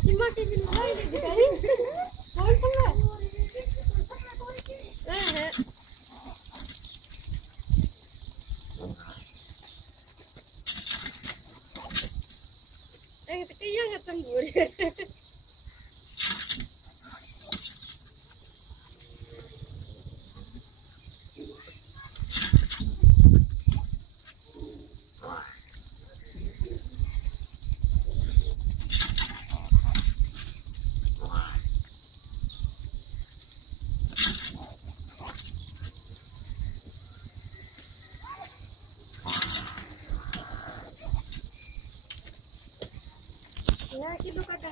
Mati din mulai di kali. Kau tengah. Tapi yang ketembur. Ya, kita kadang